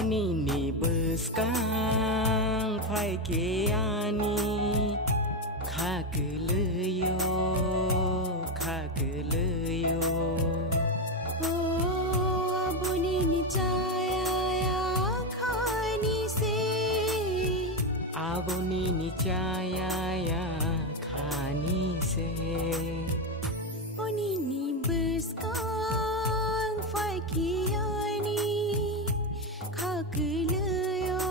Onini beskang phai keani khakeleyo Oh abonini chaya ya khani se abonini chaya ya khani se Onini beskang phai keani khakeleyo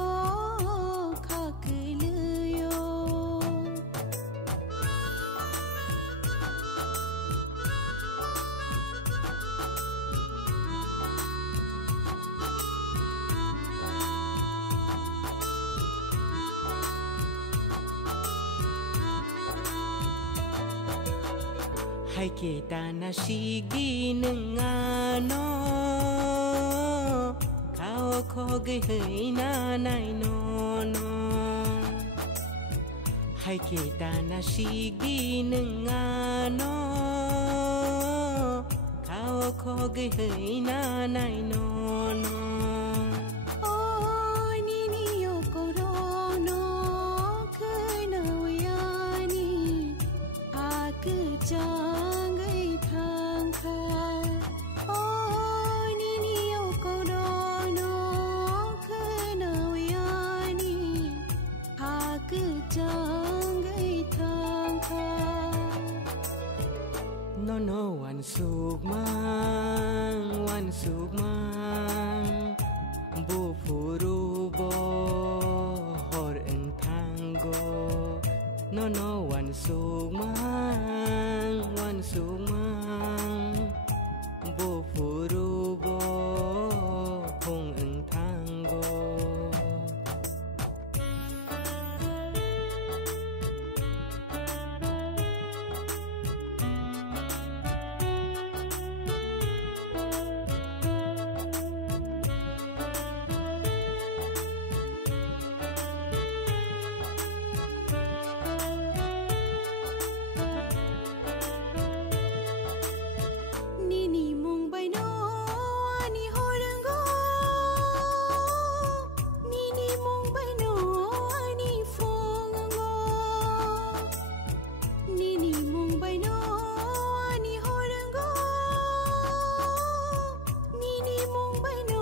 Hai kita na sigi nengano kau khoge hei na nai no no Hai kita na sigi nengano kau khoge hei na nai no no Oh nini yokorono kenawayani aku jangai thangkha Oh nini yokorono kenawayani aku jangai thangkha No one suk mang bu furu bo hor eng tango No one suk mang bu furu bo hong eng tango Nini mung bai no ani horango Nini mung bai no ani fongango Nini mung bai no ani horango Nini mung bai no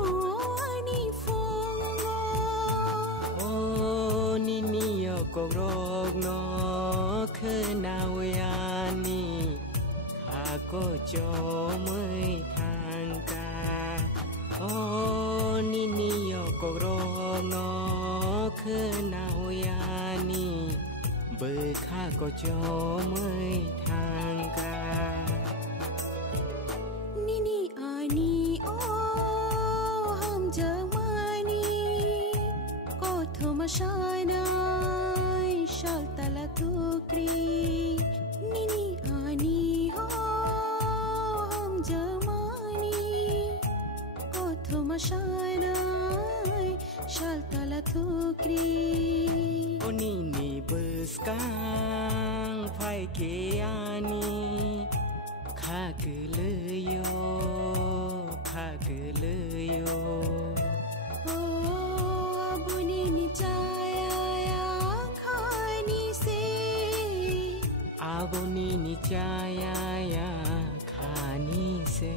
ani fongango Oh nini yo kogrog no khenawayani khako cho mới thang ca Oh nini yo kogrog no khenawayani bơ khako cho mới thang ca Nini ani o ham jamani ko thoma shanai shal tala tukri Nini ani ho ham jamani ko thoma shanai shal tala tukri Onini beskang phai keani khakeleyo Oh abonini chaya ya khani se abonini chaya ya khani se